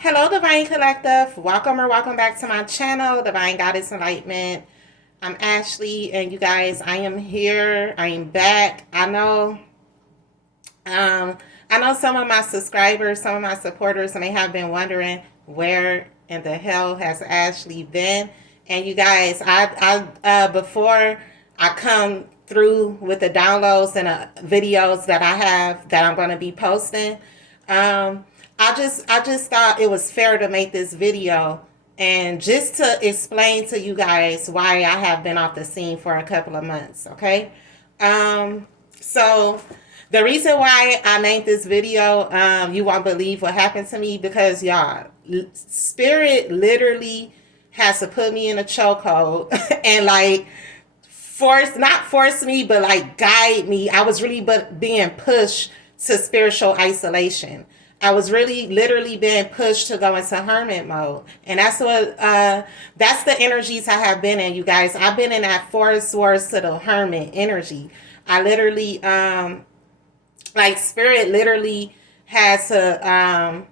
Hello, Divine Collective. Welcome back to my channel, Divine Goddess Enlightenment. I'm Ashley, and you guys, I am here. I am back. Um, I know some of my subscribers, some of my supporters may have been wondering where in the hell has Ashley been. And you guys, before I come through with the downloads and videos that I have that I'm going to be posting, um, I just thought it was fair to make this video and just to explain to you guys why I have been off the scene for a couple of months. Okay, so the reason why I named this video, you won't believe what happened to me because y'all, spirit literally has to put me in a chokehold and like not force me, but like guide me. I was really being pushed to spiritual isolation. I was really literally being pushed to go into hermit mode. And that's the energies I have been in, you guys. I've been in that forest wars to the hermit energy. I literally, like spirit literally had to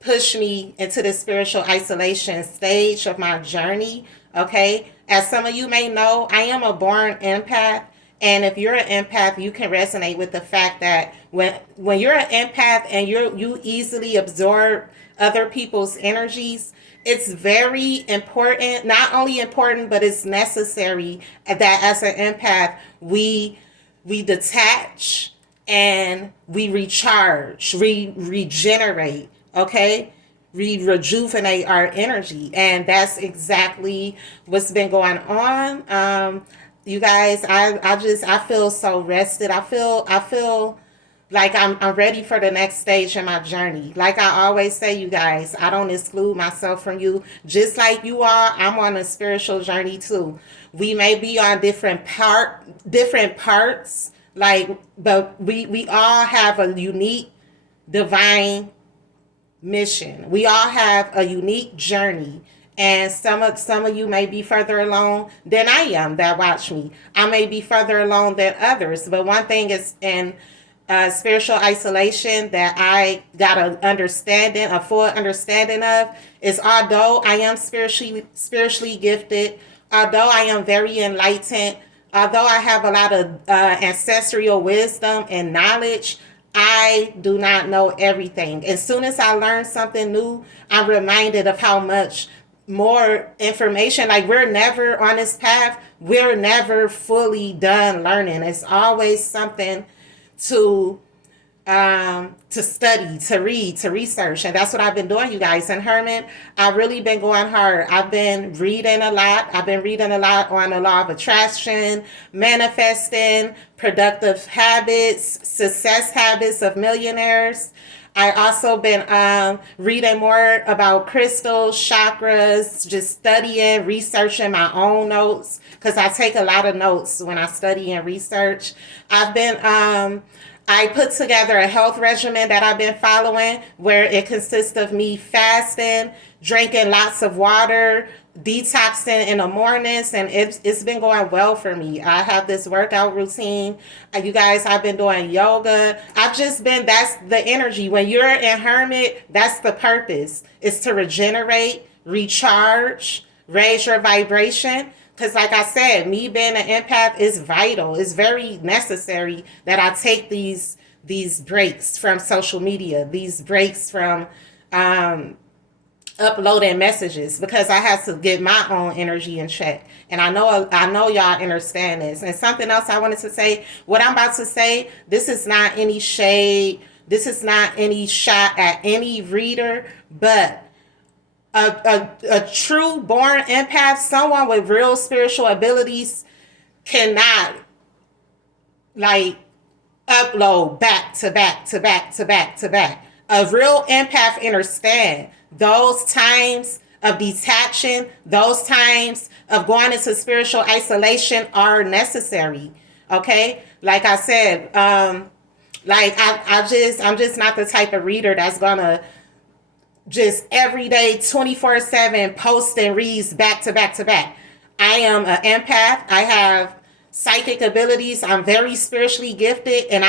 push me into the spiritual isolation stage of my journey. Okay. As some of you may know, I am a born empath. And if you're an empath, you can resonate with the fact that when you're an empath and you easily absorb other people's energies, it's very important, not only important, but it's necessary that as an empath, we detach and we recharge, we regenerate, okay? We rejuvenate our energy. And that's exactly what's been going on. You guys, I feel so rested. I feel like I'm ready for the next stage in my journey. Like I always say, you guys, I don't exclude myself from you. Just like you are, I'm on a spiritual journey too. We may be on different parts, like, but we all have a unique divine mission. We all have a unique journey. And some of you may be further along than I am that watch me. I may be further along than others. But one thing is in spiritual isolation that I got a full understanding of is although I am spiritually gifted, although I am very enlightened, although I have a lot of ancestral wisdom and knowledge, I do not know everything. As soon as I learn something new, I'm reminded of how much more information. Like we're never on this path, we're never fully done learning. It's always something to study, to read, to research. And that's what I've been doing, you guys. And Herman, I've really been going hard. I've been reading a lot. I've been reading a lot on the law of attraction, manifesting, productive habits, success habits of millionaires. I also been reading more about crystals, chakras, just studying, researching my own notes because I take a lot of notes when I study and research. I've been I put together a health regimen that I've been following where it consists of me fasting, drinking lots of water, detoxing in the mornings, and it's been going well for me. I have this workout routine. You guys, I've been doing yoga. That's the energy. When you're in hermit, that's the purpose. It's to regenerate, recharge, raise your vibration. Because like I said, me being an empath is vital. It's very necessary that I take these breaks from social media, these breaks from uploading messages because I have to get my own energy in check. And I know y'all understand this. And something else I wanted to say, what I'm about to say, this is not any shade. This is not any shot at any reader, but a true born empath, someone with real spiritual abilities, cannot like upload back to back to back to back to back. A real empath understand those times of detaching, those times of going into spiritual isolation are necessary. Okay, like I said, I'm just not the type of reader that's gonna just every day 24/7 post and reads back to back to back. I am an empath. I have psychic abilities. I'm very spiritually gifted, and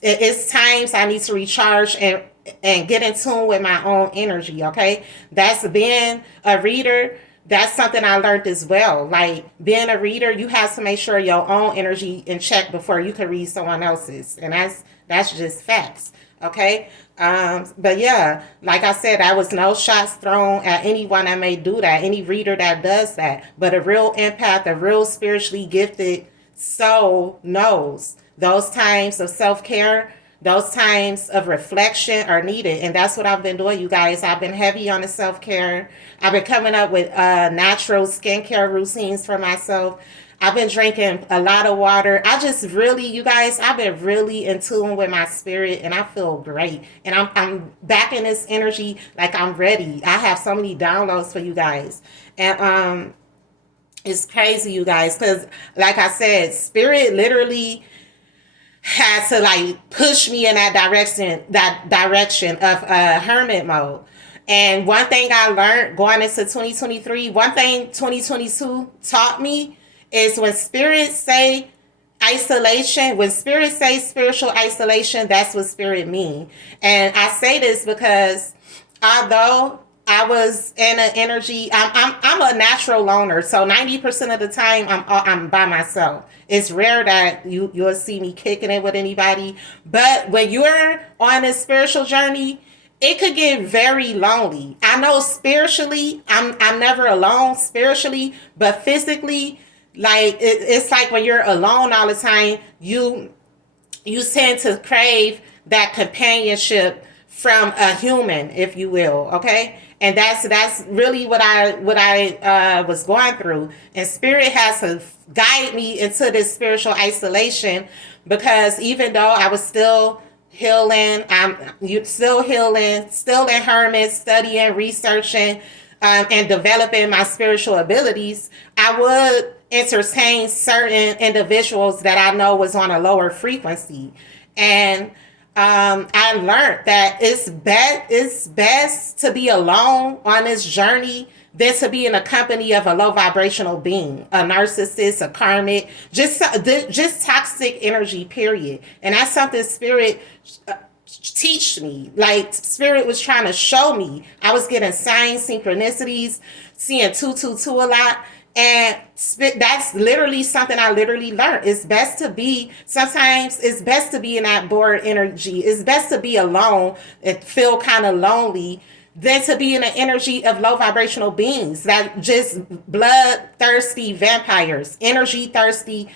it's times I need to recharge and and get in tune with my own energy, okay? That's being a reader. That's something I learned as well. Like being a reader, you have to make sure your own energy in check before you can read someone else's. And that's just facts. Okay. But yeah, like I said, I was no shots thrown at anyone that may do that, any reader that does that. But a real empath, a real spiritually gifted soul knows those times of self care, those times of reflection are needed. And that's what I've been doing, you guys. I've been heavy on the self care. I've been coming up with natural skincare routines for myself. I've been drinking a lot of water. I just really, you guys, I've been really in tune with my spirit and I feel great. And I'm back in this energy like I'm ready. I have so many downloads for you guys. And it's crazy, you guys, because like I said, spirit literally had to like push me in that direction of hermit mode. And one thing I learned going into 2023, one thing 2022 taught me is when spirits say isolation, when spirits say spiritual isolation, that's what spirit mean. And I say this because although I was in an energy, I'm a natural loner, so 90% of the time I'm by myself. It's rare that you'll see me kicking it with anybody, but when you're on a spiritual journey, it could get very lonely. I know spiritually, I'm never alone spiritually, but physically, like it's like when you're alone all the time, you tend to crave that companionship from a human, if you will, okay? And that's really what I was going through. And spirit has to guide me into this spiritual isolation because even though I was still healing, still healing, still in hermit, studying, researching, and developing my spiritual abilities, I would entertain certain individuals that I know was on a lower frequency. And I learned that it's best to be alone on this journey than to be in the company of a low vibrational being, a narcissist, a karmic, just toxic energy, period. And that's something spirit teach me. Like spirit was trying to show me. I was getting signs, synchronicities, seeing 222 a lot. And that's literally something I literally learned. Sometimes it's best to be in that bored energy. It's best to be alone and feel kind of lonely than to be in an energy of low vibrational beings that just bloodthirsty vampires, energy thirsty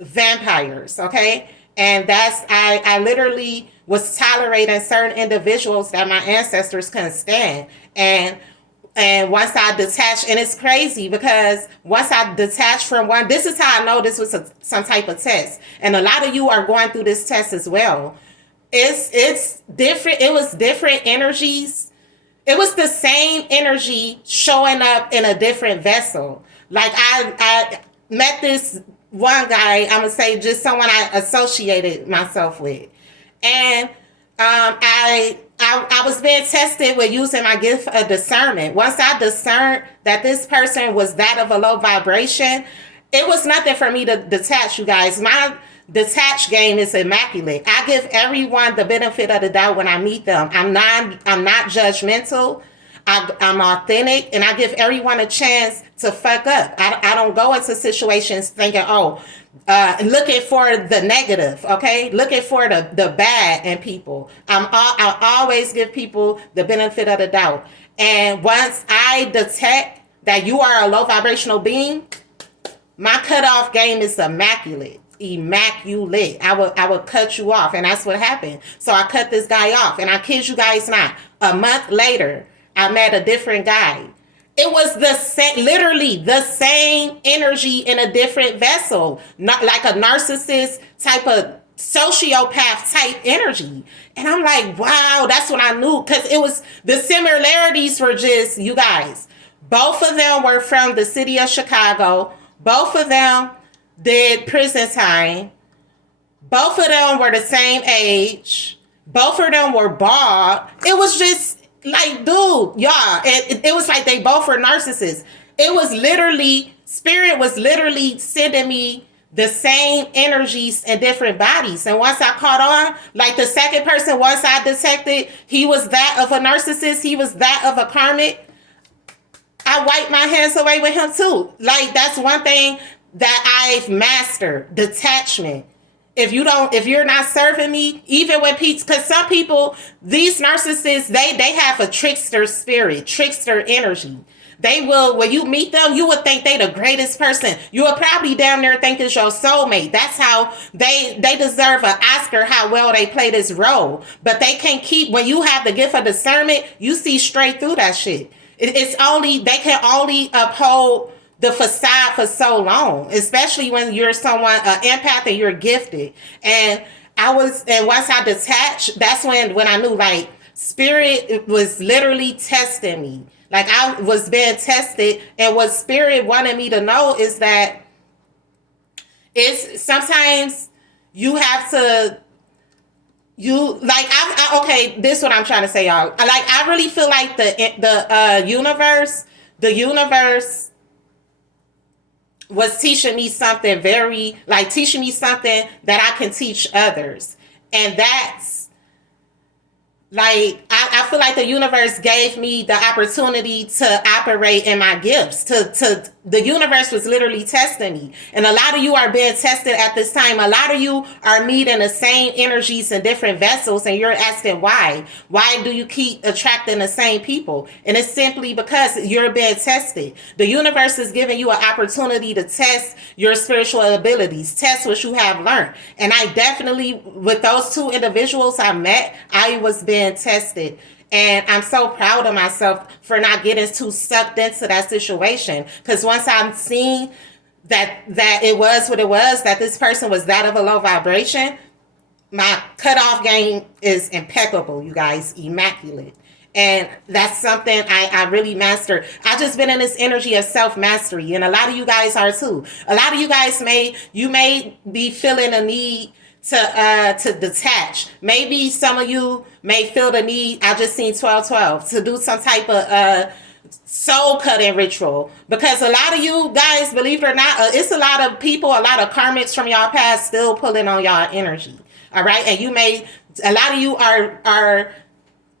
vampires. Okay. And I literally was tolerating certain individuals that my ancestors couldn't stand. And once I detached, and it's crazy because once I detached from one, this is how I know this was some type of test. And a lot of you are going through this test as well. It's different. It was different energies. It was the same energy showing up in a different vessel. Like I met this one guy, I'm gonna say just someone I associated myself with. And I was being tested with using my gift of discernment. Once I discerned that this person was that of a low vibration, it was nothing for me to detach, you guys. My detached game is immaculate. I give everyone the benefit of the doubt when I meet them. I'm not judgmental. I'm authentic, and I give everyone a chance to fuck up. I don't go into situations thinking, looking for the negative, okay? Looking for the bad in people. I always give people the benefit of the doubt. And once I detect that you are a low vibrational being, my cutoff game is immaculate. Immaculate. I would cut you off, and that's what happened. So I cut this guy off, and I kid you guys not. A month later, I met a different guy. It was the same, literally the same energy in a different vessel, not like a narcissist type of sociopath type energy. And I'm like, wow, that's what I knew, because it was the similarities were just, you guys, both of them were from the city of Chicago. Both of them did prison time. Both of them were the same age. Both of them were bald. It was just like, dude, y'all, it was like they both were narcissists. It was literally, spirit was literally sending me the same energies in different bodies. And once I caught on, like the second person, once I detected he was that of a narcissist, he was that of a karmic, I wiped my hands away with him too. Like that's one thing that I've mastered: detachment. If you're not serving me, even when people, because some people, these narcissists, they have a trickster spirit, trickster energy. They will, when you meet them, you would think they the greatest person. You would probably down there think it's your soulmate. That's how they deserve an Oscar, how well they play this role. But they can't keep, when you have the gift of discernment, you see straight through that shit. It's only, they can only uphold the facade for so long, especially when you're someone, an empath, and you're gifted. And once I detached, that's when I knew, like, spirit was literally testing me. Like I was being tested, and what spirit wanted me to know is that it's sometimes you have to, okay, this is what I'm trying to say, y'all. Like I really feel like the universe was teaching me something teaching me something that I can teach others. And that's like, I feel like the universe gave me the opportunity to operate in my gifts. The universe was literally testing me. And a lot of you are being tested at this time. A lot of you are meeting the same energies in different vessels, and you're asking why. Why do you keep attracting the same people? And it's simply because you're being tested. The universe is giving you an opportunity to test your spiritual abilities, test what you have learned. And I definitely, with those two individuals I met, I was being tested. And I'm so proud of myself for not getting too sucked into that situation. Because once I'm seeing that it was what it was, that this person was that of a low vibration, my cutoff game is impeccable, you guys, immaculate. And that's something I really mastered. I've just been in this energy of self-mastery. And a lot of you guys are too. A lot of you guys may be feeling a need to detach. Maybe some of you may feel the need, I just seen 1212, to do some type of soul cutting ritual. Because a lot of you guys, believe it or not, it's a lot of people, a lot of karmics from y'all past still pulling on y'all energy. All right. And a lot of you are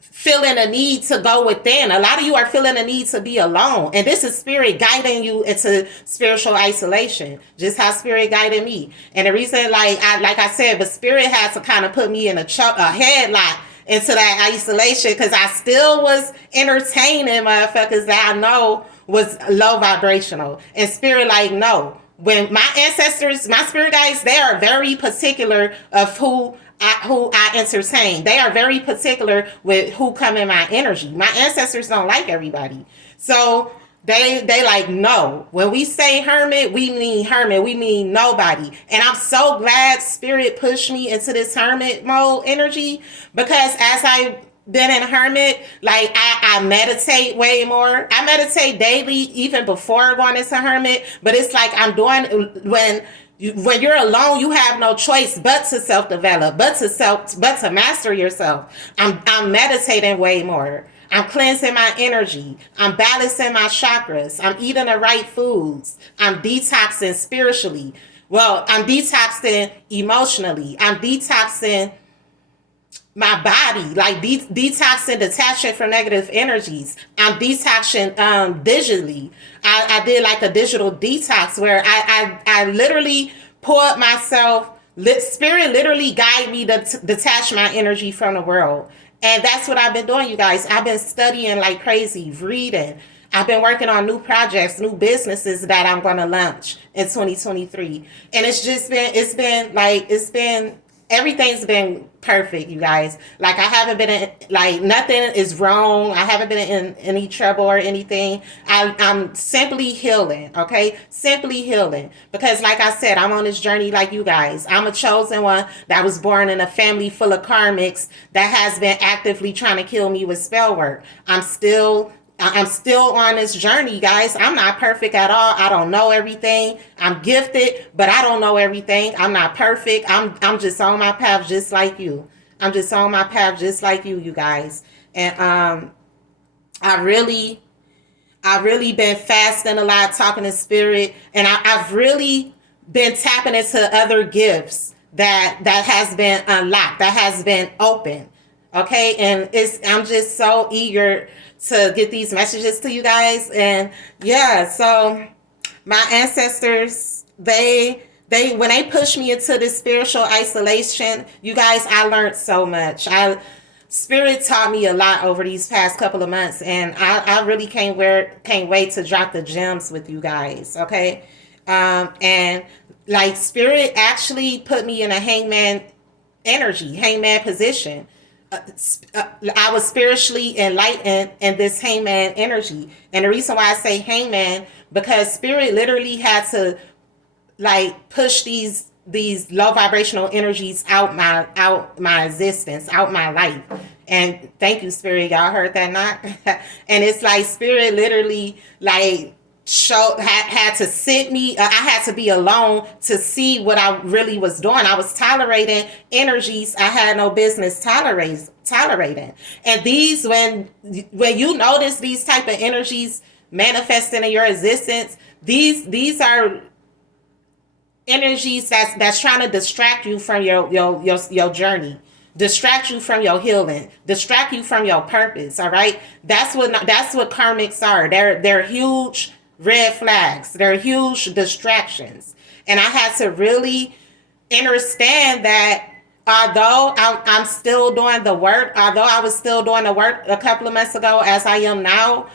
feeling a need to go within. A lot of you are feeling a need to be alone. And this is spirit guiding you into spiritual isolation, just how spirit guided me. And the reason, like I said, but spirit had to kind of put me in a headlock into that isolation, because I still was entertaining motherfuckers that I know was low vibrational. And spirit, like, no. When my ancestors, my spirit guides, they are very particular of who I entertain. They are very particular with who come in my energy. My ancestors don't like everybody. So they like, no. When we say hermit, we mean hermit. We mean nobody. And I'm so glad spirit pushed me into this hermit mode energy, because as I been in hermit, like I meditate way more. I meditate daily even before going into hermit, but it's like I'm doing when you're alone, you have no choice but to self-develop, but to master yourself. I'm meditating way more. I'm cleansing my energy. I'm balancing my chakras. I'm eating the right foods. I'm detoxing spiritually. Well, I'm detoxing emotionally. I'm detoxing my body, like detoxing, detaching from negative energies. I'm detoxing digitally. I did like a digital detox where I literally poured myself, spirit literally guide me to detach my energy from the world. And that's what I've been doing, you guys. I've been studying like crazy, reading. I've been working on new projects, new businesses that I'm going to launch in 2023. And it's been everything's been perfect, you guys. Like I haven't been in, like nothing is wrong. I haven't been in any trouble or anything. I'm simply healing, okay? Simply healing. Because like I said, I'm on this journey like you guys. I'm a chosen one that was born in a family full of karmics that has been actively trying to kill me with spell work. I'm still on this journey, guys. I'm not perfect at all. I don't know everything. I'm gifted, but I don't know everything. I'm not perfect. I'm just on my path just like you. I'm just on my path just like you guys. And I really been fasting a lot, talking to spirit, and I've really been tapping into other gifts that has been unlocked, that has been open. Okay, and I'm just so eager to get these messages to you guys. And yeah, so my ancestors, they when they pushed me into this spiritual isolation, you guys, I learned so much. I Spirit taught me a lot over these past couple of months, and I really can't wait to drop the gems with you guys. Okay, and like Spirit actually put me in a hangman energy, hangman position. I was spiritually enlightened in this hangman energy, and the reason why I say hangman, because Spirit literally had to like push these low vibrational energies out my existence, out my life. And thank you, Spirit. Y'all heard that not? And it's like Spirit literally like had to sit me. I had to be alone to see what I really was doing. I was tolerating energies I had no business tolerating. And these, when you notice these type of energies manifesting in your existence, these are energies that's trying to distract you from your journey, distract you from your healing, distract you from your purpose. All right, that's what karmics are. They're huge red flags. They're huge distractions. And I had to really understand that although I'm still doing the work, although I was still doing the work a couple of months ago as I am now,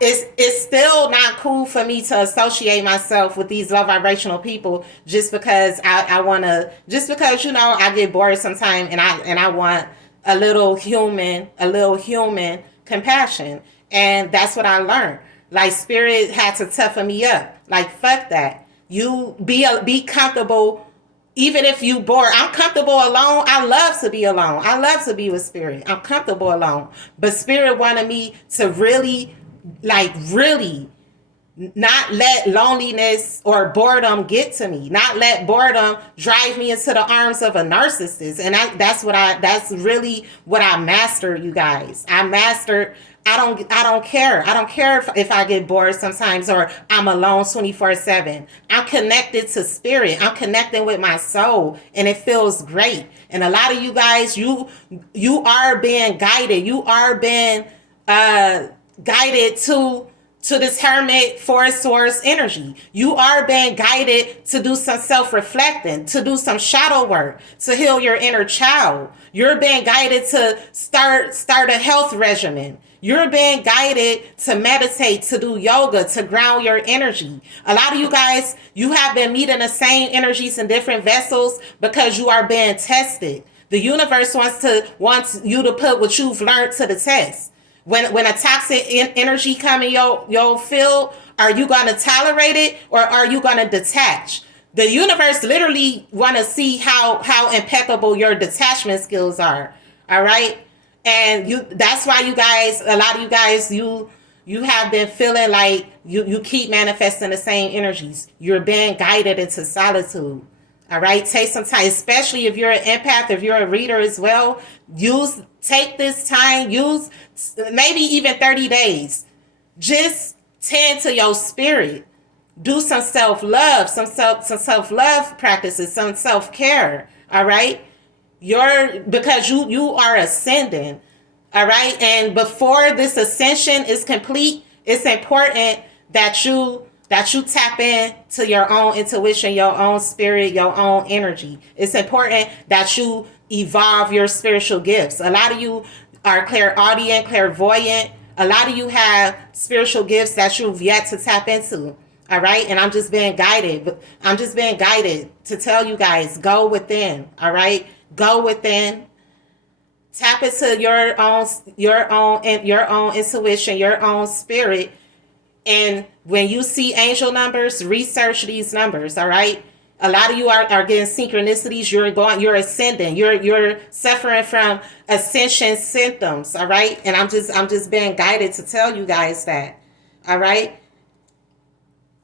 it's still not cool for me to associate myself with these low vibrational people just because I want to, just because, you know, I get bored sometimes, and I want a little human compassion. And that's what I learned. Like Spirit had to toughen me up. Like, fuck that. You be comfortable. Even if you bored, I'm comfortable alone. I love to be alone. I love to be with Spirit. I'm comfortable alone. But Spirit wanted me to really not let loneliness or boredom get to me, not let boredom drive me into the arms of a narcissist. And that's really what I mastered, you guys. I mastered. I don't care. I don't care if I get bored sometimes or I'm alone 24/7. I'm connected to Spirit. I'm connecting with my soul, and it feels great. And a lot of you guys, you are being guided. You are being guided to this hermit forest source energy. You are being guided to do some self-reflecting, to do some shadow work, to heal your inner child. You're being guided to start a health regimen. You're being guided to meditate, to do yoga, to ground your energy. A lot of you guys, you have been meeting the same energies in different vessels because you are being tested. The universe wants you to put what you've learned to the test. When a toxic energy come in your field, are you going to tolerate it or are you going to detach? The universe literally want to see how impeccable your detachment skills are. All right. And that's why you guys, a lot of you guys, you have been feeling like you keep manifesting the same energies. You're being guided into solitude. All right. Take some time, especially if you're an empath, if you're a reader as well. Take this time, use maybe even 30 days. Just tend to your spirit. Do some self-love, some self-love practices, some self-care. All right. Because you are ascending. All right. And before this ascension is complete, it's important that you tap in to your own intuition, your own spirit, your own energy. It's important that you evolve your spiritual gifts. A lot of you are clairaudient, clairvoyant. A lot of you have spiritual gifts that you've yet to tap into. All right. And I'm just being guided. I'm just being guided to tell you guys, go within. All right. Go within. Tap into your own intuition, your own spirit. And when you see angel numbers, research these numbers. All right. A lot of you are getting synchronicities. You're ascending. You're suffering from ascension symptoms. All right. And I'm just being guided to tell you guys that. All right.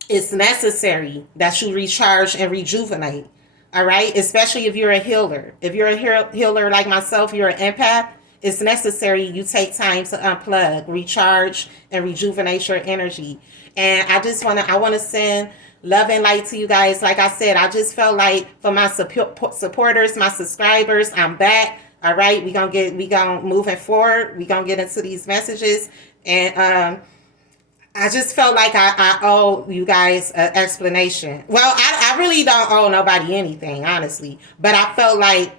It's necessary that you recharge and rejuvenate. All right. Especially if you're a healer. If you're a healer like myself, you're an empath. It's necessary you take time to unplug, recharge, and rejuvenate your energy. And I want to send Love and light to you guys. Like I said, I just felt like for my supporters, my subscribers, I'm back. All right, we gonna moving forward. We gonna get into these messages, and I just felt like I owe you guys an explanation. Well, I really don't owe nobody anything, honestly, but I felt like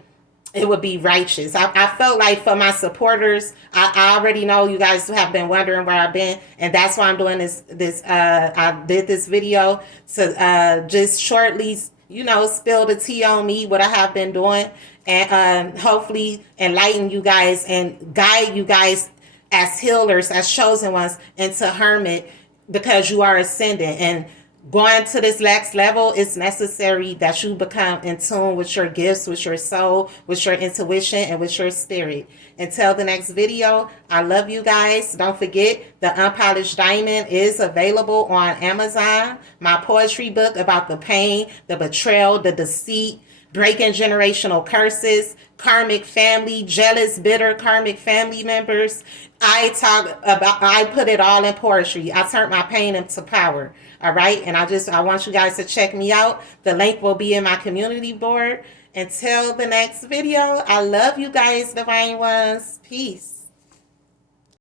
it would be righteous. I felt like for my supporters, I already know you guys have been wondering where I've been, and that's why I'm doing this. I did this video to just shortly, spill the tea on me, what I have been doing, and hopefully enlighten you guys and guide you guys as healers, as chosen ones, into hermit, because you are ascending and going to this next level. It's necessary that you become in tune with your gifts, with your soul, with your intuition, and with your spirit. Until the next video, I love you guys. Don't forget, The Unpolished Diamond is available on Amazon. My poetry book about the pain, the betrayal, the deceit, breaking generational curses, karmic family, jealous, bitter karmic family members. I put it all in poetry. I turned my pain into power. All right. And I want you guys to check me out. The link will be in my community board. Until the next video, I love you guys, divine ones. Peace.